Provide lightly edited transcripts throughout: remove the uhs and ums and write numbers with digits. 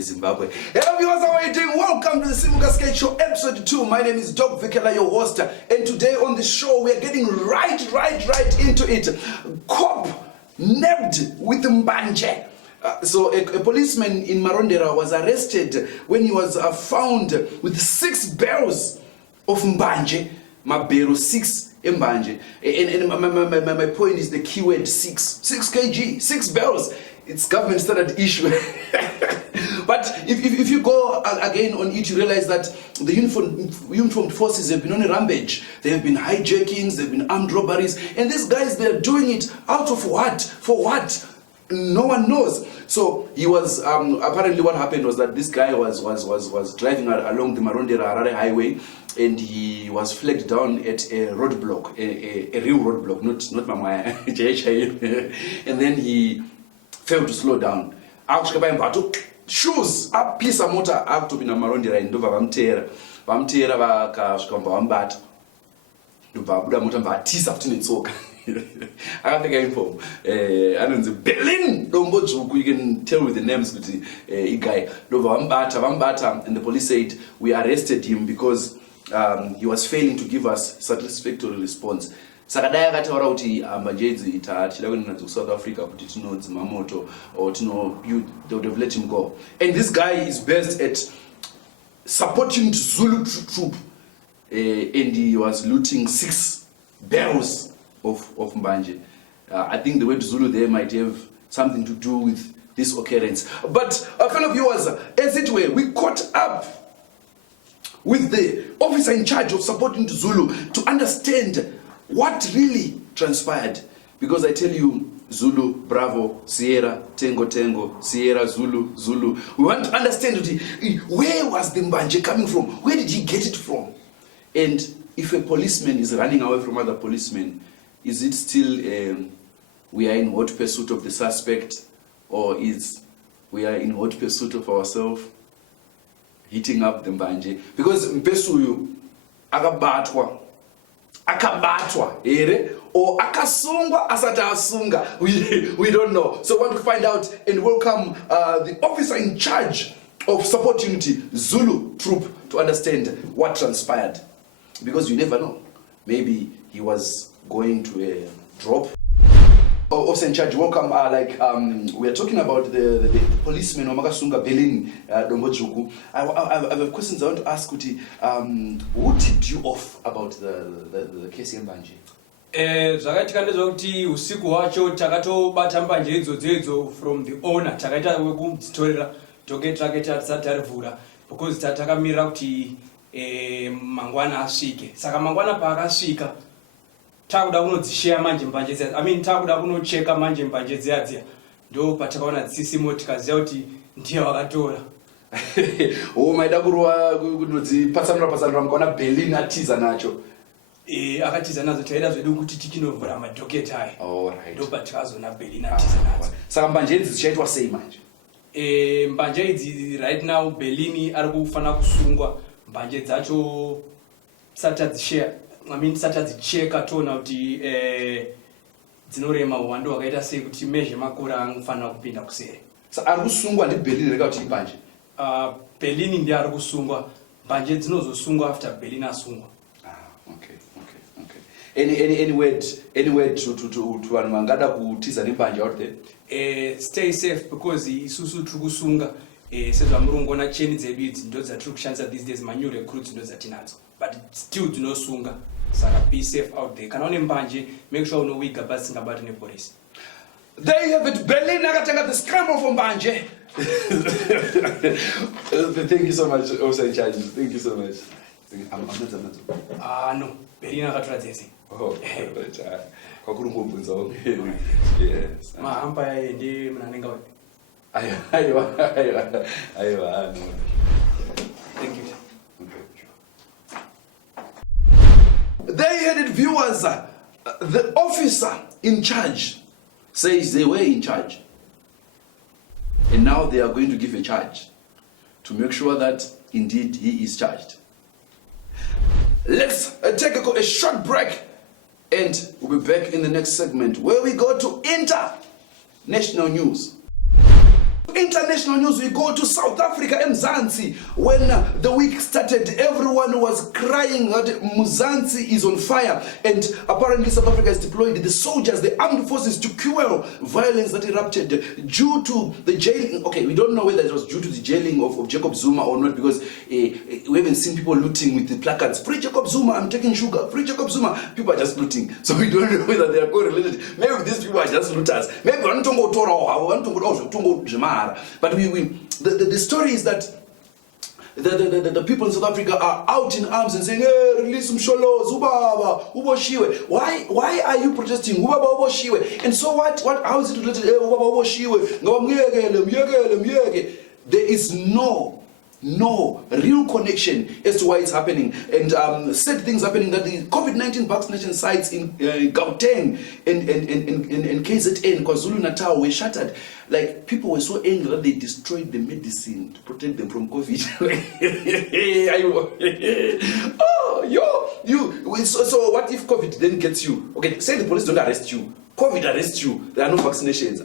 Zimbabwe. Hello viewers, how are you doing? Welcome to the Simuka Sketch Show episode 2. My name is Doc Vikela, your host, and today on the show we are getting right into it. Cop nabbed with mbanje. So a policeman in Marondera was arrested when he was found with 6 barrels of mbanje. Mabero 6 mbanje. And my point is the keyword 6 kg, 6 barrels. It's government standard issue. But if you go again on it, you realize that the uniformed forces have been on a rampage. There have been hijackings, there have been armed robberies, and these guys, they're doing it out of what? For what? No one knows. So he was apparently what happened was that this guy was driving along the Marondera highway, and he was flagged down at a roadblock, a real roadblock, not Mamaya, and then he failed to slow down. Shoes up piece of motor up to be na Marondera ndova vamtera vakasvika vambata ndobva abuda mota mvatisa kuti netsoka akapfeka uniform anonzi Berlin Dombodzvuku, you can tell with the names kuti guy ndobva vambata, and the police said we arrested him because he was failing to give us satisfactory response. Saka dai akataura kuti mbanje idzi tachida kuenda nadzo kuSouth Africa kuti tinodzima moto or they would have let him go. And this guy is based at supporting Zulu troop, and he was looting 6 barrels of mbanje. I think the word Zulu there might have something to do with this occurrence. But fellow viewers, as it were, we caught up with the officer in charge of supporting Zulu to understand what really transpired. Because I tell you, Zulu, Bravo, Sierra, Tango, Sierra, Zulu. We want to understand where was the mbanje coming from? Where did he get it from? And if a policeman is running away from other policemen, is it still we are in hot pursuit of the suspect, or is we are in hot pursuit of ourselves, hitting up the mbanje? Because mpesuyu akabatwa ere or akasungwa asati asunga, we don't know. So I want to find out and welcome the officer in charge of support unity Zulu troop to understand what transpired, because you never know, maybe he was going to a drop. Officer in charge, welcome. We are talking about the policeman Omakasunga Berlin Dombodzvuku. I have questions I want to ask Kuti. Who tipped you off about the case mbanje? Zvakatika ndezvakuti usiku wacho takatobata mbanje idzodzo from the owner, takaita wekudzitorera docket rake tisati tarivhura, because takamirira kuti mangwana asvike. Saka mangwana paakasvika takuda kunodzishare manje mbanje dziya, takuda kunocheka manje mbanje dziya, ndo patakaona dzisisimo tikaziva kuti ndiye wakatora. Maida kurwa kunodzipatsanura mukaona Berlin atiza nacho. Akatiza nazo taida zvedu kuti tichinovhura madhoketi aya. Ndo patikazona Berlin atiza nazo. Saka mbanje idzi dzichaitwa sei manje? Mbanje idzi right now Berlin ari kufana kusungwa, mbanje dzacho tisati tadzishare. Tisati tadzicheka toona kuti dzinorema uwandu hwakaita sei kuti mezhe makore anofanira kupinda kuseri. Saka ari kusungwa ndi-Berlin rega kuti mbanje? Berlin ndiye ari kusungwa, mbanje dzinozosungwa after Berlin asungwa. Okay. Any word to vanhu vangada kutiza nembanje out there? Stay safe, because isusu tiri kusunga sezvamurongona cheni dzedu idzi ndo dzatiri kushandisa these days, manyu recruits ndo dzatinadzo, but still tinosunga. Saka be safe out there. Kana une mbanje, make sure unowiga basi singabati nepolisi. There you have it, Berlin akatanga the scramble for mbanje. Thank you so much, officer in charge. Thank you so much. I'm not. No. Berlin akatora dzese. Right. Kwakurungobvunza wangu. Yes. Mahamba ndi munanenga wapi? Aiwa. Thank you. There you had it, viewers, the officer in charge says they were in charge. And now they are going to give a charge to make sure that indeed he is charged. Let's take a short break, and we'll be back in the next segment where we go to international news. International news, we go to South Africa, Mzansi. When the week started, everyone was crying that Mzansi is on fire, and apparently South Africa has deployed the soldiers, the armed forces, to quell violence that erupted due to the jailing. Okay, we don't know whether it was due to the jailing of Jacob Zuma or not, because we haven't seen people looting with the placards, "Free Jacob Zuma, I'm taking sugar, free Jacob Zuma." People are just looting, so we don't know whether they are correlated. Maybe these people are just looters. Maybe but the story is that the people in South Africa are out in arms and saying, "Hey, release Msholo, Zubaba, Uboshiwe." Why are you protesting? Ubaba Uboshiwe. And so what? How is it related? Hey, Ubaba Uboshiwe. There is no real connection as to why it's happening. And said things happening that the COVID-19 vaccination sites in Gauteng and KZN, KwaZulu-Natal, were shattered. Like, people were so angry that they destroyed the medicine to protect them from COVID. So what if COVID then gets you? Okay, say the police don't arrest you. COVID arrests you. There are no vaccinations.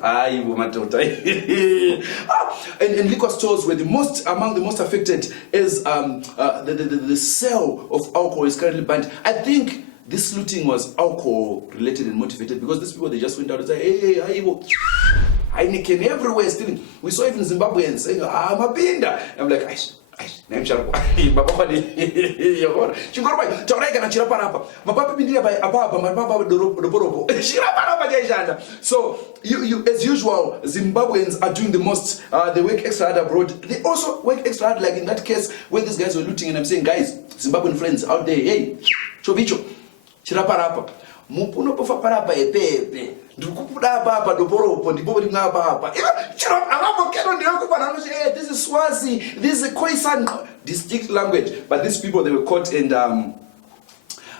And liquor stores were among the most affected, as the sale of alcohol is currently banned. I think this looting was alcohol related and motivated, because these people, they just went out and said, "Hey, Heineken everywhere stealing." We saw even Zimbabweans saying, "Mapinda." I'm like, so you as usual, Zimbabweans are doing the most. They work extra hard abroad. They also work extra hard, like in that case where these guys were looting, and I'm saying, guys, Zimbabwean friends out there, hey, chovicho chiraparapa mupuno pofa parapa epepe ndikupuda papa doporopo ndipo ringapa hapa chiro arapo kero ndinokupa this is Swazi, this is Kuisa distinct language. But these people, they were caught, and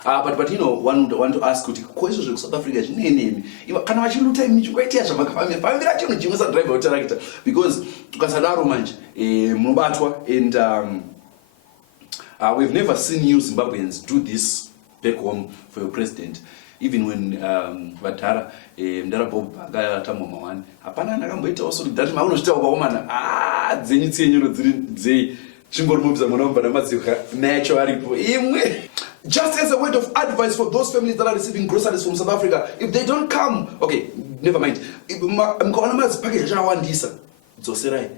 but you know, one would want to ask, kuti koiso zveku South Africa zvinenemi kana vachiluta michikoitia zvamakafamira chino chimwe driver tractor, because tukasadaro manje munobatwa. And we've never seen you Zimbabweans do this back home for your president. Even when Vatara Ndarabob Gayatamwa Mawan, hapana nakamboita also that maunochita ukaomana dzenyu tsenyuro dziri chingorumubvisa mwana wabva namadziuka nacho aripo imwe. Just as a word of advice for those families that are receiving groceries from South Africa, if they don't come, okay, never mind. Mkaona mazipackage achawandisa dzoserai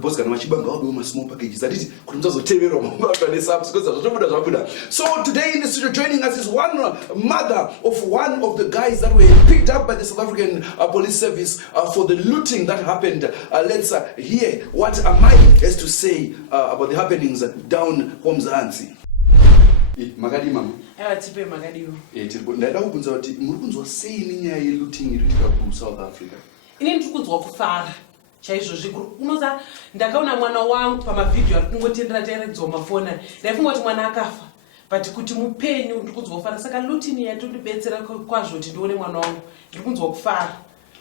boss kana machibanga wado ma small packages that is kuti muzazotevera mabata nesubs because zvotobuda zvabuda. So today in the studio joining us is one mother of one of the guys that were picked up by the South African police service for the looting that happened. Let's hear what Amai has to say about the happenings down home Mzansi. Magadi mama. Tipe magadiwo. Tiripo ndaida kubvunza kuti muri kunzwa sei nenyaya yelooting iritika ku South Africa? Ini ndiri kunzwa kufara chaizvo zvikuru. Unoza ndakaona mwana wangu pamavidhiyo ari kungotendera teeredzwa mafoni. Ndaifunga kuti mwana akafa. But kuti mupenyu ndiri kunzwa kufara. Saka looting yatondibetsera kwazvo kuti ndione mwana wangu. Ndiri kunzwa kufara.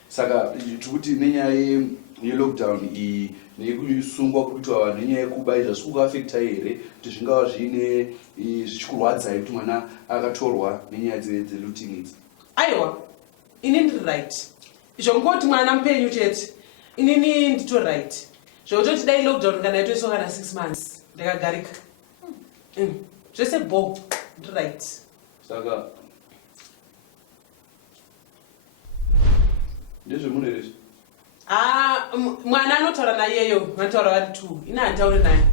Saka tikuti nenyaya yelockdown nekusungwa kuitwa vanhu nenyaya yekubaira zvikuafekta here kuti zvingava zvine zvichikurwadzai kuti mwana akatorwa nenyaya dzelooting idzi? Aiwa, ini ndiri right. Izvo ngoti mwana mupenyu chete. Inini ndito right. Zvototi dai lockdown kana yaitoiswa kana 6 months ndakagarika. Zvese bo ndiri right. Saka ndezvemunerezvi? Mwana anotaura nayeyo, anotaura vari 2. Ina hantauri naye.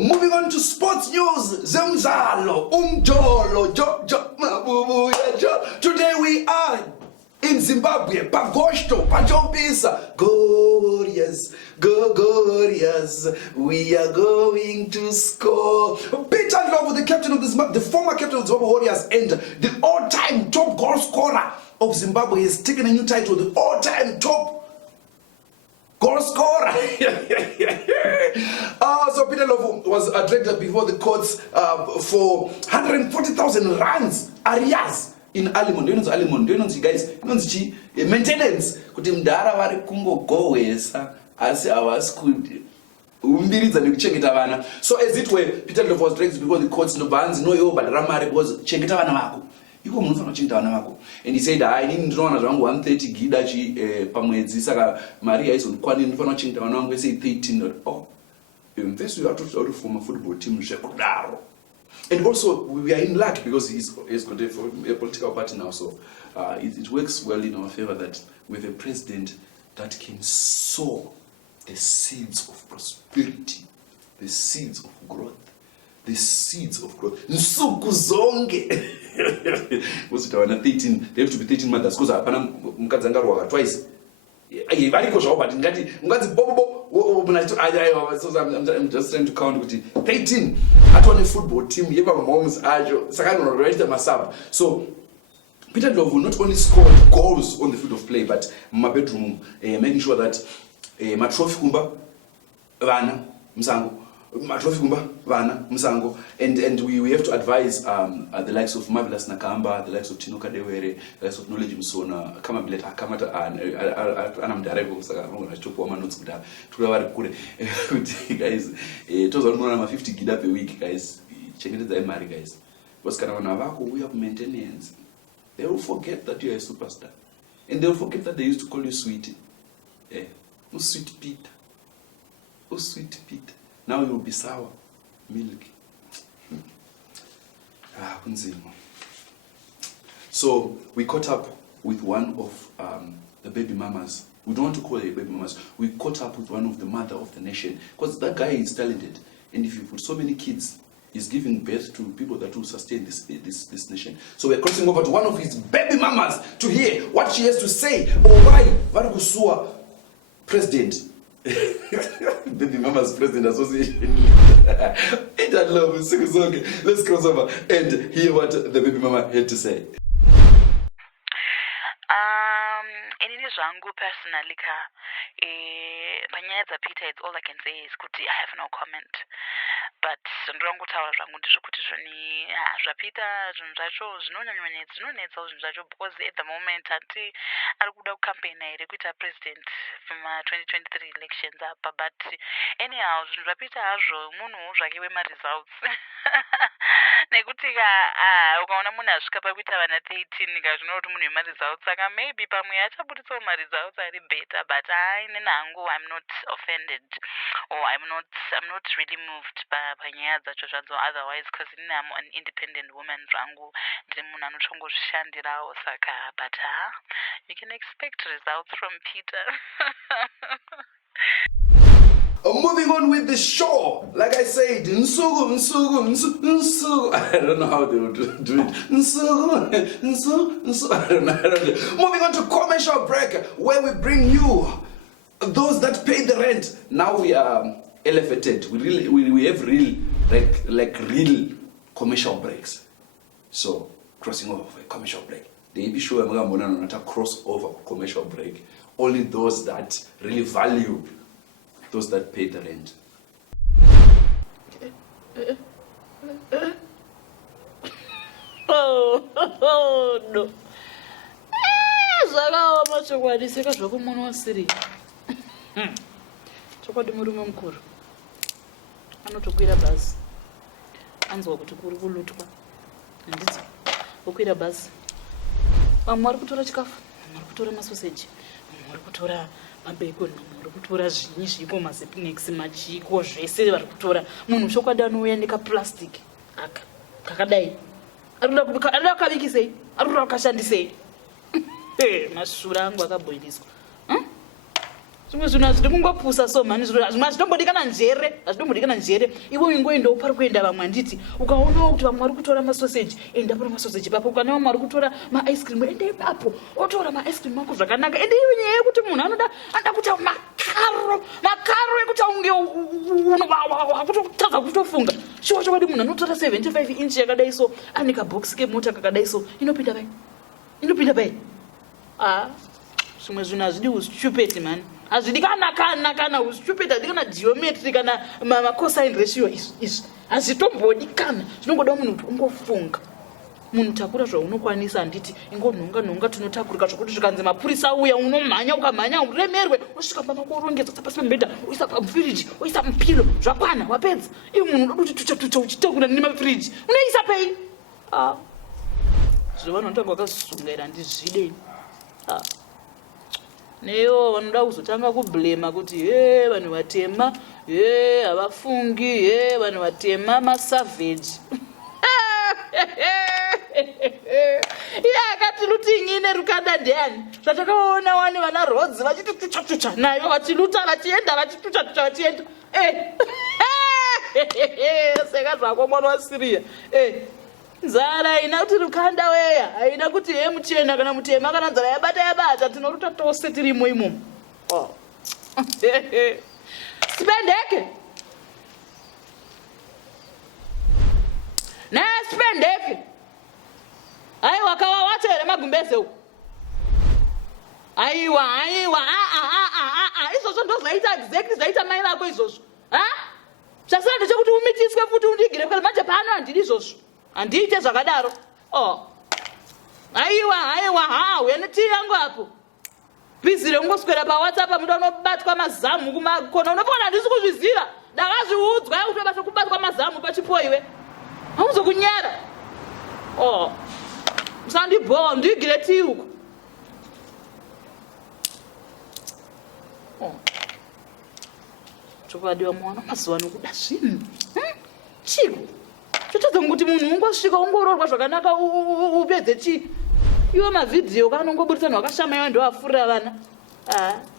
Moving on to sports news, Zemzalo, Umjolo, Mabubuya, Today we are in Zimbabwe, Pagosto, Pachopisa. Go Warriors, go Warriors, we are going to score. Peter Love, the captain of the former captain of the Zimbabwe Warriors and the all-time top goal scorer of Zimbabwe, has taken a new title, the all-time top Goal scorer. So Peter Love was dragged before the courts for 140,000 rands arrears in alimony. Do you know alimony? Do you know guys? Maintenance. Kuti mdara vari kungogohwesa asi havasi umbiridza nekuchengeta vana. So as it were, Peter Love was dragged before the courts. No bands, no yo, but Ramari was chengeta vana vako. Iko munhu anochengeta vana vako. And he said, inini ndinowana zvangu 130 gida pamwedzi saka mari haizondikwanira ndinofanira kuchengeta vana vangu vese 13. Oh, this we are to form a football team zvekudaro. And also we are in luck because he's got a political party now, so it works well in our favor that we have a president that can sow the seeds of prosperity, the seeds of growth, the seeds of growth. Nsuku zonge. Was it 13? They have to be 13 mothers because apana mukadzi angarwaka twice. Variko zvawo but ngati bobo. I'm just trying to count 13. At one football team, moms ajo. So Peter Love will not only score goals on the field of play, but my bedroom, making sure that my trophy kumba vana msango. And we have to advise the likes of Marvelous Nakamba, the likes of Tino Kadewere, the likes of Knowledge Msona, kama bileta kamata anamdarego saka ngona chopo ama notes kuda tukawari kule guys tozo ngona ma 50 gida per week guys chengeta imari guys because kana vana vako uya ku maintenance they will forget that you are a superstar and they will forget that they used to call you sweetie sweet Peter sweet Peter. Now you will be sour, milk. So we caught up with one of the baby mamas. We don't want to call her baby mamas. We caught up with one of the mother of the nation because that guy is talented, and if you put so many kids, he's giving birth to people that will sustain this nation. So we're crossing over to one of his baby mamas to hear what she has to say or why Varugusua president. Baby Mama's President Association. Let's cross over and hear what the baby mama had to say. Hangu personally panyaya Peter, it's all I can say is kuti I have no comment. But ndongutaura zvangu ndizvokuti zvoni zvapita zvinhu zvacho zvinonetsa zvinhu zvacho because at the moment ari kuda kucampaigna here kuita president pama 2023 elections apa, but anyhow zvinhu zvapita hazvo munhu zvake wema-results nekuti ukaona munhu asvika pakuita vana 13 zvinoa kuti munhu wema-results saka maybe pamwe achabuditsawo ma-results ari better, but nenhangu I'm not offended or I'm not really moved panyaya dzacho zvadzo otherwise because I'm an independent woman zvangu ndiri munhu anochongozvishandirawo saka but you can expect results from Peter. Moving on with the show, like I said, nsugu. I don't know how they would do it. Nsugu. I don't know. Moving on to commercial break, where we bring you those that pay the rent. Now we are elevated. We have real, like real commercial breaks. So crossing over for a commercial break. The AB show not cross over commercial break. Only those that really value. Those that pay the rent. Oh no. Zakawa machokwadi seka zvakumunhu wasiri. Chokwadi murume mukuru. Anotokwira bhazi. Anzwa kuti kuri kulutwa. Handiti. Okwira bhazi. Vamwe vari kutora chikafu, vamwe vari kutora masoseji, vamwe vari kutora mabacon, vari kutora zvinyi zvipo mazepinex machiko zvese vari kutora. Munhu chokwadi anouya nekaplastic aka kakadai arikuda kukavikisei, arikuda kukashandisei. Mashura angu akabhoiliswa. Zvimwe zvinhu hazvidi kungopusa so mani, zvimwe hazvitombodikana njere. Iwe ingoendawo pari kuenda vamwe handiti. Ukaonawo kuti vamwe vari kutora masoseji, enda pari masoseji papo. Ukaona vamwe vari kutora ma-ice cream, enda ipapo. Otora ma-ice cream ako zvakanaka. Ende iwe nyaya yekuti munhu anoda kuita makaro ekuti unge wakutotadza kutofunga. Shuwa chokwadi munhu anotora 75 inch yakadai so, ane kabhokisi kemota kakadai so, inopinda pai. Zvimwe zvinhu hazvidi usitupeti mani. hazvidi kana stupid, hazvidi kana geometry kana cosine ratio izvi hazvitombodikana. Zvinongoda munhu kuti ungofunga. Munhu takura zvaunokwanisa, handiti ingonhonga tunotakurika zvokuti zvikanzi mapurisa uya unomhanya ukamhanya uremerwe usvika pamba kurongedza pasi pembedha uisa pafiriji uisa mupilo zvakwana wapedza. Iwe munhu unoda kuti tucha uchitakura nemafiriji unoisa pei? Zvinhu vanotanga vakazungaira ndizvidei. Neyo vanoda kuzotanga kublema kuti vanhu vatema havafungi, vanhu vatema masavage. Akati lutingi nerukanda ndiani zvatakaona wani vana rodzi vachiti tucha nayo vachiluta vachienda vachitucha vachienda seka zvako mwana wasiriya nzara haina kuti rukanda weya, haina kuti muchena kana mutema kana nzara yabata tinoruta tose tirimo imomo. Spendeke spendeke aiwa kawa wacho here magumbeze uko. Aiwa izvozvo ndo zvaita exactly zvaita mai vako izvozvo. Zvasara ndechekuti umitiswe futi undigire because manje pano handidi izvozvo, handiite zvakadaro. Aiwa uyanitii yangu apo bhizire ungoswera pawhatsapp muda unobatwa mazamu kumakona unopona handisi kuzviziva ndakazviudzwa kutobasa kubatwa mazamu pachipoiwe hamuzokunyara. Musandibhowa ndigire tii uko. Chokadiwa mwana mazuva nokuda zvinhu chiko chotadza kuti munhu ungosvika ungororwa zvakanaka upedze chii. Iwe mavhidhiyo kanongoburitsanhu akashama iwe ndoafurira vana.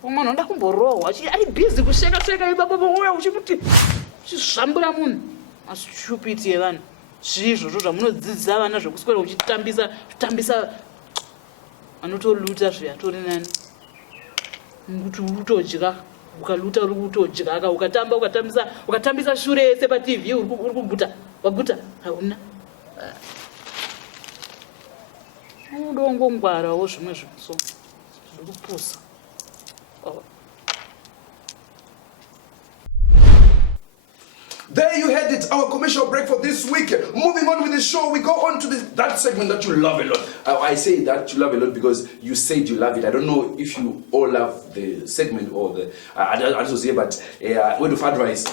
Mwana unoda kumborohwa ari bhizi kusheka ipapo uya uchimuti uchizvambura munhu masitupiti evanhu. Zvizvozvo zvamunodzidzisa vana zvokuswera uchitambisa anotoluta zviya tori nani kuti utodya ukaluta uri kutodya ukatambisa shure yese paTV uri kuguta waguta hauna. Unoda ungongwarawo zvimwe zvinhu so zviri kupusa. There you had it, our commercial break for this week. Moving on with the show, we go on to that segment that you love a lot. I say that you love a lot because you said you love it. I don't know if you all love the segment or the I don't say, but word of advice.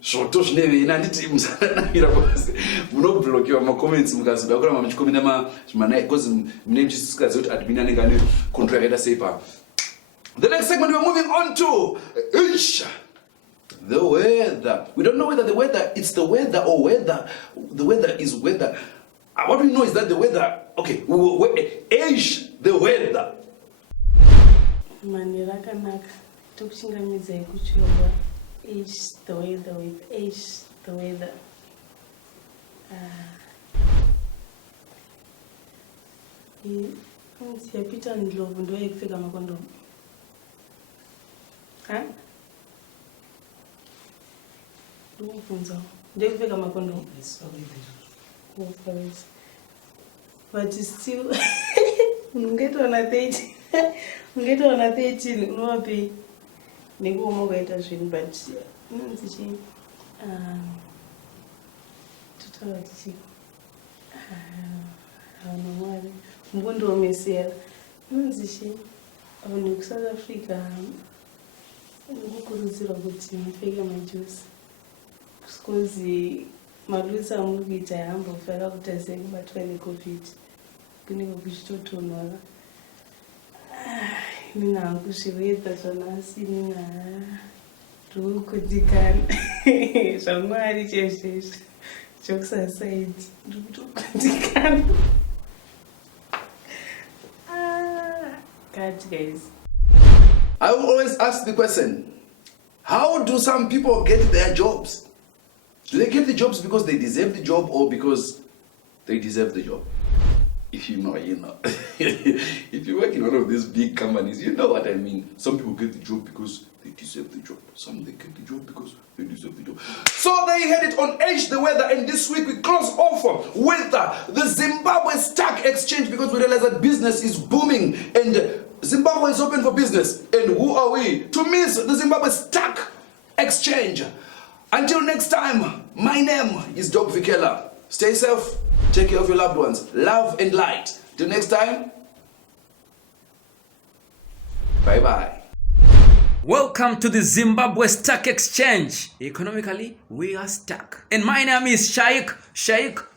Shoto zvineve nanditi musananira kwase munoblokiwa macomments mukazoda kuramba muchikomenda zvimana because mune muchisikazi kuti admin anenge ane control yakaita sei pa. The next segment we're moving on to the weather. We don't know whether the weather it's the weather or whether the weather is weather. What we know is that the weather, okay, the weather. Mani rakanaka tokuchingamidza ikuchirwa the weather with the weather. Yapita ndlovu ndo yekupfeka makondomu. Ndokubvunza ndekupfeka makondomu. But still ungetoona 30 ungetoona 13 unovapei nekuoma ukaita zvinhu but inonzi chii totaura tichi hauna mwari mbondiomesera inonzi chii vanhu kusouth Africa ndikukurudzirwa kuti mupfeke majusi because malwisa amuri kuita yambofa akakuta sekubatwa neCovid kunenge kuchitotonhora. Nina hangu zviwedha zvanhasi nina ndiri kudikana zvamwari chezvezvo jokes aside ndiri kutokudikana. God guys, I will always ask the question, how do some people get their jobs? Do they get the jobs because they deserve the job or because they deserve the job? If you know, you know. If you work in one of these big companies, you know what I mean. Some people get the job because they deserve the job. Some they get the job because they deserve the job. So they had it on Edge the Weather, and this week we close off with the Zimbabwe Stock Exchange because we realize that business is booming and Zimbabwe is open for business. And who are we to miss the Zimbabwe Stock Exchange? Until next time, my name is Doc Vikela. Stay safe, take care of your loved ones, love and light. Till next time, bye-bye. Welcome to the Zimbabwe Stock Exchange. Economically, we are stuck. And my name is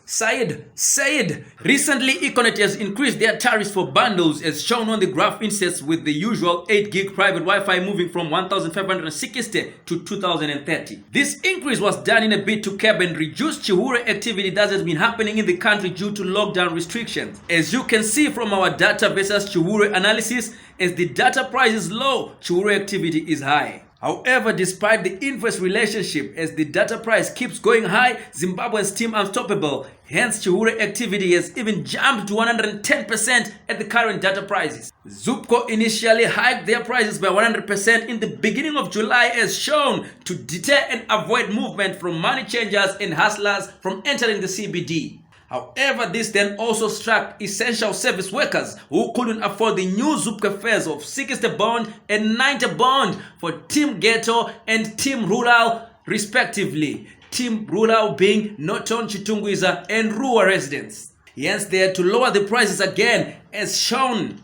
Said. Recently, Econet has increased their tariffs for bundles as shown on the graph inserts, with the usual 8 gig private Wi-Fi moving from 1,560 to 2,030. This increase was done in a bid to curb and reduce chihure activity that has been happening in the country due to lockdown restrictions. As you can see from our data versus chihure analysis, as the data price is low, chihure activity is high. However, despite the inverse relationship, as the data price keeps going high, Zimbabwe's team unstoppable. Hence, chihure activity has even jumped to 110% at the current data prices. Zupco initially hiked their prices by 100% in the beginning of July as shown, to deter and avoid movement from money changers and hustlers from entering the CBD. However, this then also struck essential service workers who couldn't afford the new Zupco fares of 60 bond and 90 bond for Team Ghetto and Team Rural respectively. Team Rural being Norton, Chitungwiza and Ruwa residents. Hence, they had to lower the prices again as shown.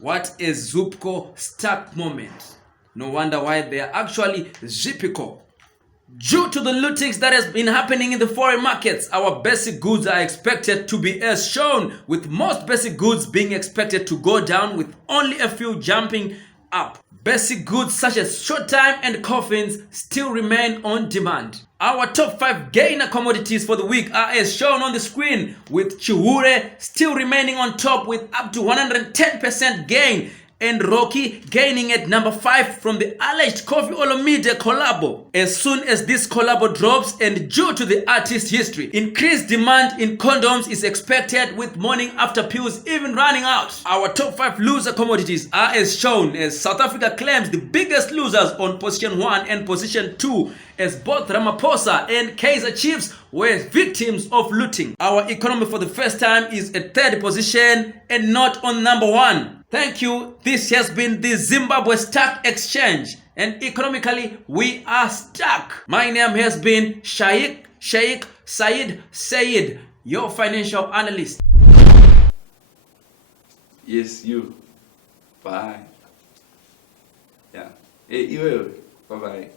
What a Zupco stuck moment. No wonder why they are actually Zipico. Due to the lootings that has been happening in the foreign markets, our basic goods are expected to be as shown, with most basic goods being expected to go down with only a few jumping up. Basic goods such as short-time and coffins still remain on demand. Our top 5 gainer commodities for the week are as shown on the screen, with chihure still remaining on top with up to 110% gain, and Rocky gaining at number 5 from the alleged Kofi Olomide collabo. As soon as this collabo drops, and due to the artist's history, increased demand in condoms is expected, with morning after pills even running out. Our top 5 loser commodities are as shown, as South Africa claims the biggest losers on position 1 and position 2, as both Ramaphosa and Kaizer Chiefs were victims of looting. Our economy for the first time is at 3rd position and not on number 1. Thank you. This has been the Zimbabwe Stock Exchange, and economically we are stuck. My name has been Said, your financial analyst. Yes, you. Bye. Yeah. Hey, you. Bye-bye.